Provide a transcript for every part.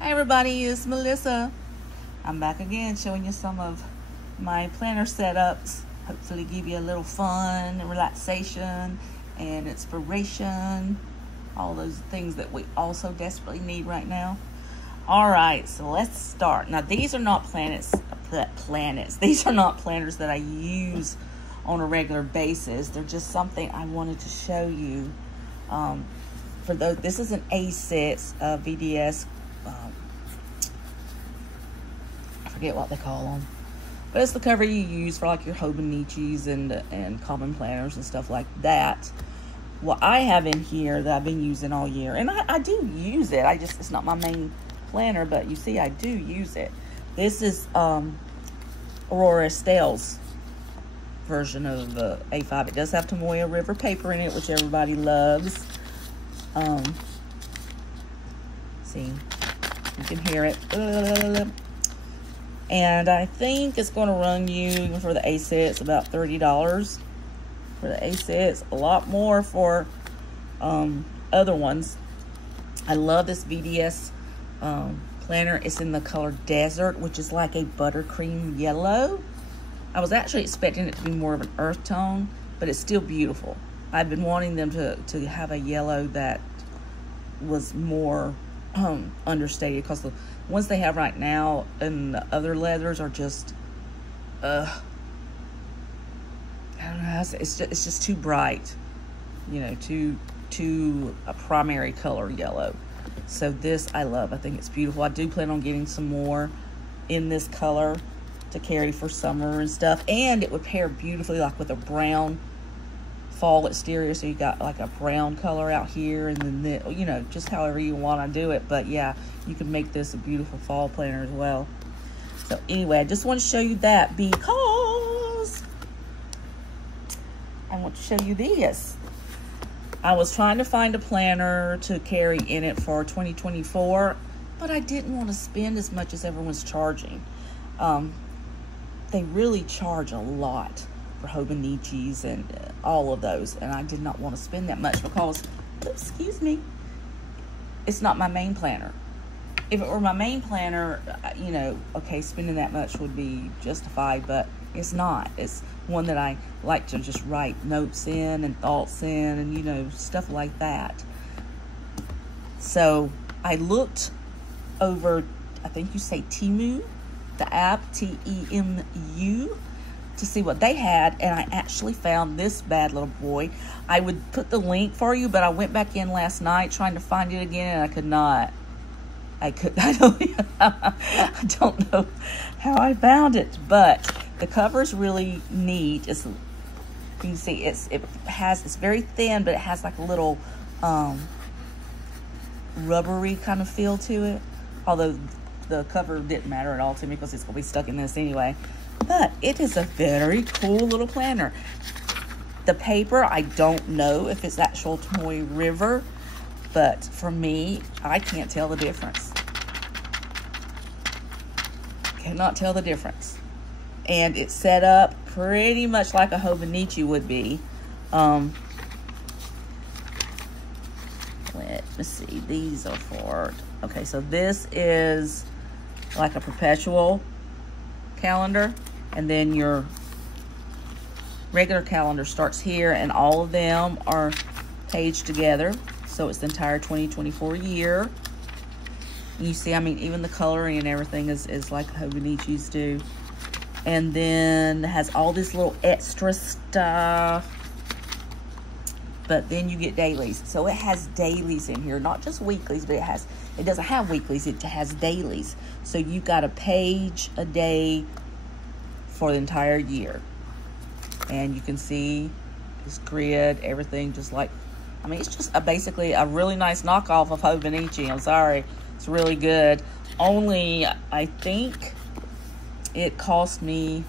Hi everybody, it's Melissa. I'm back again showing you some of my planner setups. Hopefully give you a little fun and relaxation and inspiration. All those things that we also desperately need right now. Alright, so let's start. Now these are not planets. These are not planners that I use on a regular basis. They're just something I wanted to show you. For those, this is an A6 VDS. I forget what they call them, but it's the cover you use for like your hobonichis and common planners and stuff like that. What I have in here that I've been using all year, and I do use it. It's not my main planner, but you see I do use it. This is Aurora Estelle's version of A5. It does have Tomoya River paper in it, which everybody loves. See, you can hear it. And I think it's going to run you, even for the A6, about $30 for the A6. A lot more for other ones. I love this VDS planner. It's in the color Desert, which is like a buttercream yellow. I was actually expecting it to be more of an earth tone, but it's still beautiful. I've been wanting them to have a yellow that was more understated, because the ones they have right now and the other leathers are just I don't know how to say, it's just too bright, you know, too a primary color yellow. So this I love. I think it's beautiful. I do plan on getting some more in this color to carry for summer and stuff, and it would pair beautifully like with a brown fall exterior. So you got like a brown color out here, and then you know, just however you want to do it. But yeah, you can make this a beautiful fall planner as well. So anyway, I just want to show you that because I want to show you this. I was trying to find a planner to carry in it for 2024, but I didn't want to spend as much as everyone's charging. They really charge a lot for hobonichis and all of those, and I did not want to spend that much because, excuse me, it's not my main planner. If it were my main planner, you know, okay, spending that much would be justified, but it's not. It's one that I like to just write notes in and thoughts in and, you know, stuff like that. So I looked over, I think you say Temu, the app, T-E-M-U, to see what they had, and I actually found this bad little boy. I would put the link for you, but I went back in last night trying to find it again, and I could not. I don't know how I found it, but the cover's really neat. You can see it's very thin, but it has like a little rubbery kind of feel to it. Although the cover didn't matter at all to me because it's gonna be stuck in this anyway. But it is a very cool little planner. The paper, I don't know if it's actual Tomoya River, but for me, I can't tell the difference. Cannot tell the difference. And it's set up pretty much like a hobonichi would be. Let me see. These are for, okay, so this is like a perpetual calendar, and then your regular calendar starts here, and all of them are paged together. So it's the entire 2024 year. You see, I mean, even the coloring and everything is like hobonichis do. And then it has all this little extra stuff. But then you get dailies. So it has dailies in here, not just weeklies, but it doesn't have weeklies, it has dailies. So you got a page a day for the entire year. And you can see this grid, everything just like, I mean, it's just basically a really nice knockoff of hobonichi. I'm sorry. It's really good. Only, I think it cost me,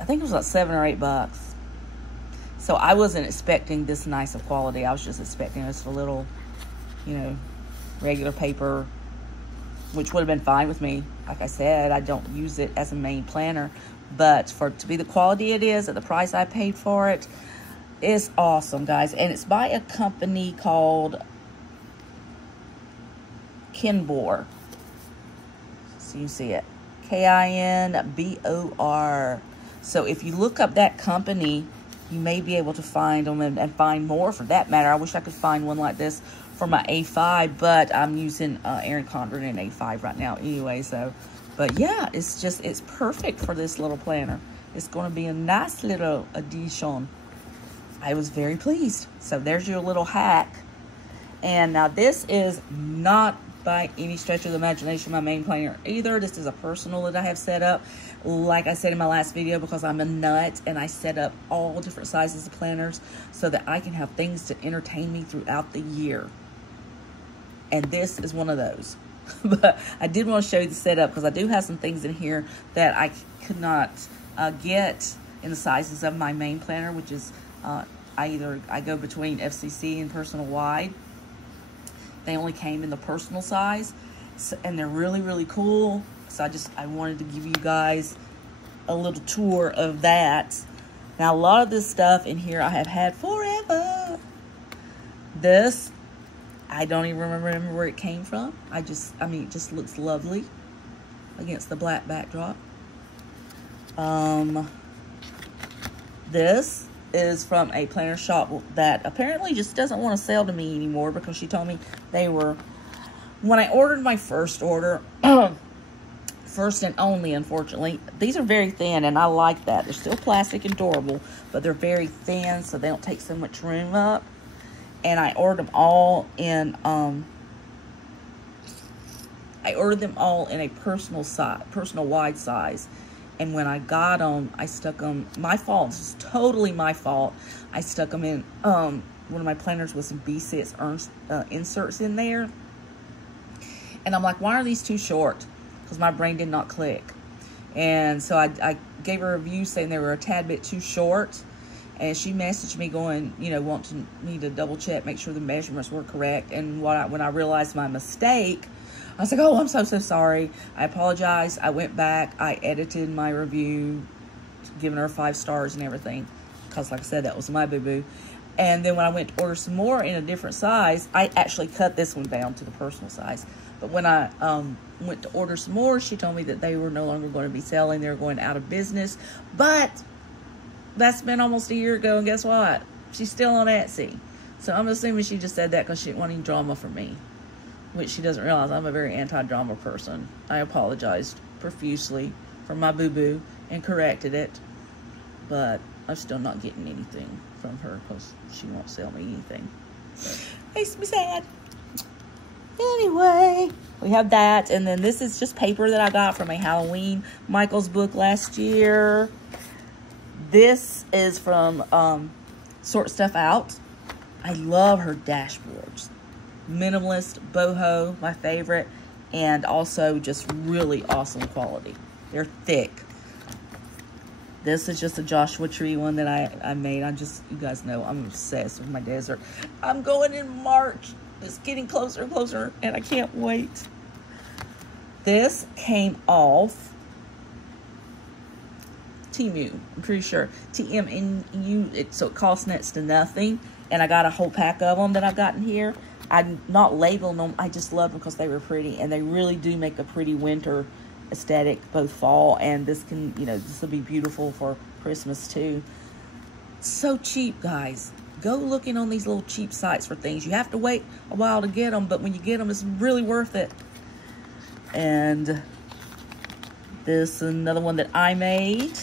I think it was like $7 or $8. So I wasn't expecting this nice of quality. I was just expecting just a little, you know, regular paper, which would have been fine with me. Like I said, I don't use it as a main planner, but for it to be the quality it is at the price I paid for it, is awesome, guys. And it's by a company called Kinbor. So you see it. Kinbor. So if you look up that company, you may be able to find them and find more for that matter. I wish I could find one like this for my A5, but I'm using Erin Condren in A5 right now anyway. So, but yeah, it's perfect for this little planner. It's going to be a nice little addition. I was very pleased. So there's your little hack. And now this is not by any stretch of the imagination my main planner either. This is a personal that I have set up, like I said in my last video, because I'm a nut and I set up all different sizes of planners so that I can have things to entertain me throughout the year. And this is one of those. But I did want to show you the setup because I do have some things in here that I could not get in the sizes of my main planner, which is I go between FCC and personal wide. They only came in the personal size, and they're really, really cool. So I wanted to give you guys a little tour of that. Now, a lot of this stuff in here I have had forever. This, I don't even remember where it came from. I mean, it just looks lovely against the black backdrop. This is from a planner shop that apparently just doesn't want to sell to me anymore because she told me they were, when I ordered my first order, first and only, unfortunately, these are very thin and I like that. They're still plastic and durable, but they're very thin so they don't take so much room up. And I ordered them all in, a personal wide size. And when I got them, I stuck them, my fault, this is totally my fault. I stuck them in one of my planners with some B6 inserts in there. And I'm like, why are these too short? Because my brain did not click. And so I gave her a review saying they were a tad bit too short. And she messaged me going, you know, wanting me to double check, make sure the measurements were correct. And when I realized my mistake, I was like, oh, I'm so sorry. I apologize. I went back. I edited my review, giving her 5 stars and everything. Because like I said, that was my boo-boo. And then when I went to order some more in a different size, I actually cut this one down to the personal size. But when I went to order some more, she told me that they were no longer going to be selling. They were going out of business. But that's been almost a year ago. And guess what? She's still on Etsy. So I'm assuming she just said that because she didn't want any drama from me. Which she doesn't realize I'm a very anti-drama person. I apologized profusely for my boo-boo and corrected it. But I'm still not getting anything from her because she won't sell me anything. Makes me sad. Anyway, we have that. And then this is just paper that I got from a Halloween Michael's book last year. This is from Sort Stuff Out. I love her dashboards. Minimalist, boho, my favorite, and also just really awesome quality. They're thick. This is just a Joshua Tree one that I made. You guys know I'm obsessed with my desert. I'm going in March. It's getting closer and closer, and I can't wait. This came off Temu, I'm pretty sure. TMNU, so it costs next to nothing. And I got a whole pack of them that I've gotten here. I'm not labeling them. I just love them because they were pretty. And they really do make a pretty winter aesthetic, both fall and this can, you know, this will be beautiful for Christmas too. So cheap, guys. Go looking on these little cheap sites for things. You have to wait a while to get them, but when you get them, it's really worth it. And this is another one that I made.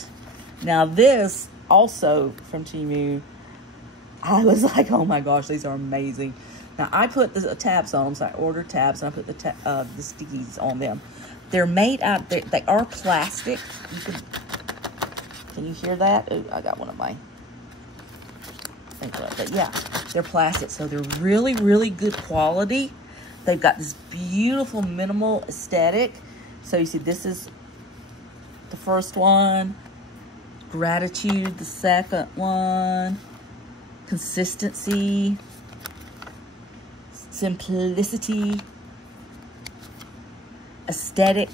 Now this also from Temu. I was like, oh my gosh, these are amazing. Now, I put the tabs on them, so I ordered tabs, and I put the stickies on them. They're made out, they are plastic. Can you hear that? Ooh, I got one of my, but yeah, they're plastic, so they're really, really good quality. They've got this beautiful minimal aesthetic. So you see, this is the first one. Gratitude, the second one. Consistency, simplicity, aesthetic,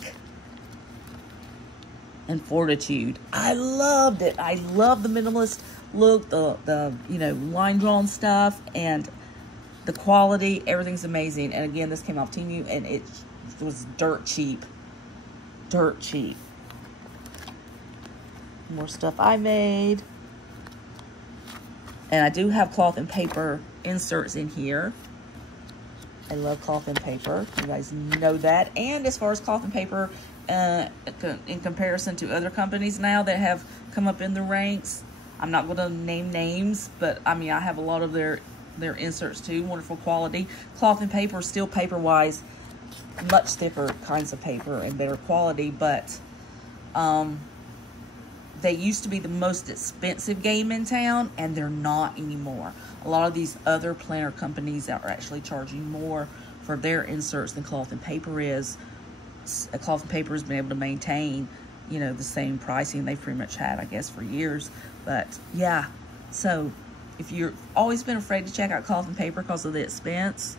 and fortitude. I loved it. I love the minimalist look, the you know, line drawn stuff, and the quality. Everything's amazing. And again, this came off Temu, and it was dirt cheap. dirt cheap. More stuff I made. And I do have cloth and paper inserts in here. I love cloth and paper. You guys know that. And as far as cloth and paper, in comparison to other companies now that have come up in the ranks, I'm not going to name names, but I mean, I have a lot of their inserts too. Wonderful quality. Cloth and paper, still paper-wise, much thicker kinds of paper and better quality, but they used to be the most expensive game in town, and they're not anymore. A lot of these other planner companies are actually charging more for their inserts than cloth and paper is. Cloth and paper has been able to maintain, you know, the same pricing they've pretty much had, I guess, for years. But yeah, so if you've always been afraid to check out cloth and paper because of the expense,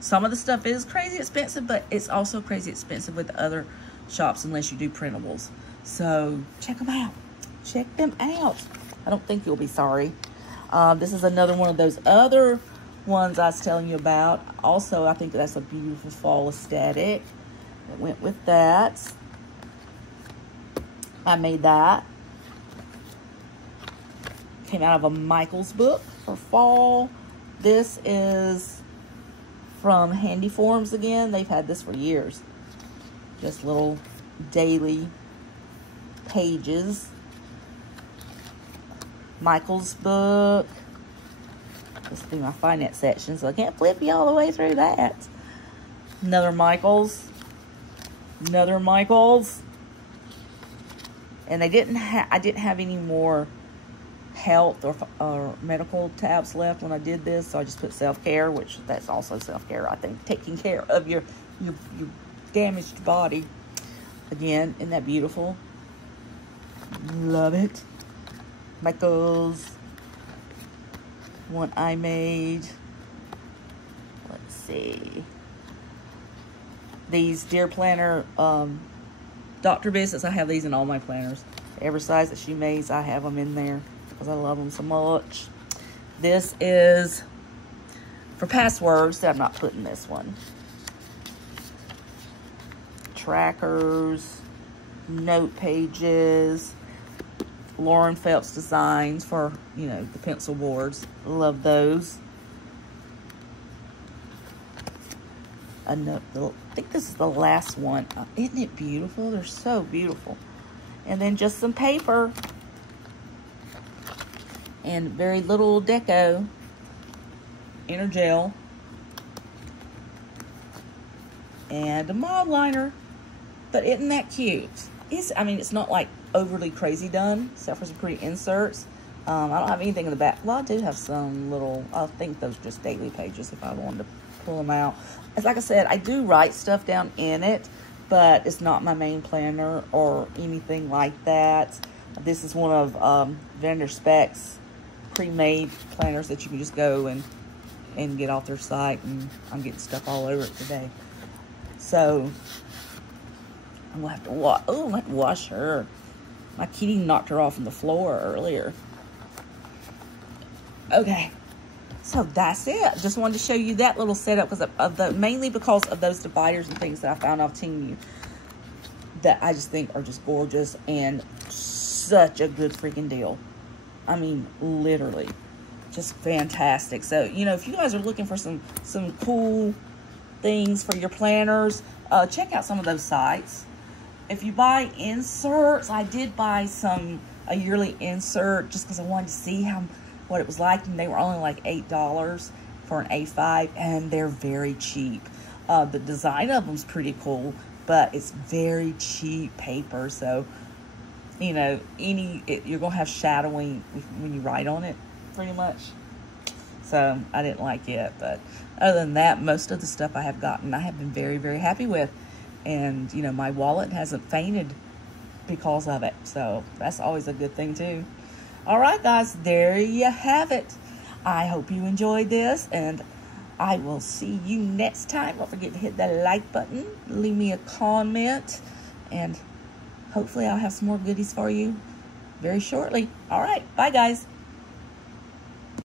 some of the stuff is crazy expensive, but it's also crazy expensive with other shops unless you do printables. So check them out. Check them out. I don't think you'll be sorry. This is another one of those other ones I was telling you about. Also, I think that's a beautiful fall aesthetic. It went with that. I made that. Came out of a Michael's book for fall. This is from Handy Forms again. They've had this for years. Just little daily pages. Michael's book. This will be my finance section, so I can't flip you all the way through that. Another Michael's. Another Michael's. And I didn't have any more health or medical tabs left when I did this, so I just put self-care, which that's also self-care, I think, taking care of your damaged body. Again, isn't that beautiful? Love it. Michael's. One I made. Let's see. These Dear Planner Dr. Business, I have these in all my planners. Every size that she makes, I have them in there because I love them so much. This is for passwords that I'm not putting this one. Trackers, note pages, Lauren Phelps designs for, you know, the pencil boards. Love those. I think this is the last one. Isn't it beautiful? They're so beautiful. And then just some paper and very little deco, inner gel, and a mob liner. But isn't that cute? I mean, it's not like overly crazy done, except for some pretty inserts. I don't have anything in the back. Well, I do have some little, I think those are just daily pages if I wanted to pull them out. It's like I said, I do write stuff down in it, but it's not my main planner or anything like that. This is one of Vendor Specs pre-made planners that you can just go and get off their site, and I'm getting stuff all over it today. So I'm gonna have to wash. Oh, I have to wash her. My kitty knocked her off on the floor earlier. Okay, so that's it. Just wanted to show you that little setup because mainly because of those dividers and things that I found off Temu that I just think are just gorgeous and such a good freaking deal. I mean, literally, just fantastic. So, you know, if you guys are looking for some cool things for your planners, check out some of those sites. If you buy inserts, I did buy a yearly insert just because I wanted to see what it was like, and they were only like $8 for an A5, and they're very cheap. The design of them's pretty cool, but it's very cheap paper, so you know, you're gonna have shadowing when you write on it, pretty much. So I didn't like it, but other than that, most of the stuff I have gotten, I have been very, very happy with. And, you know, my wallet hasn't fainted because of it. So that's always a good thing, too. All right, guys, there you have it. I hope you enjoyed this, and I will see you next time. Don't forget to hit that like button, leave me a comment, and hopefully I'll have some more goodies for you very shortly. All right, bye, guys.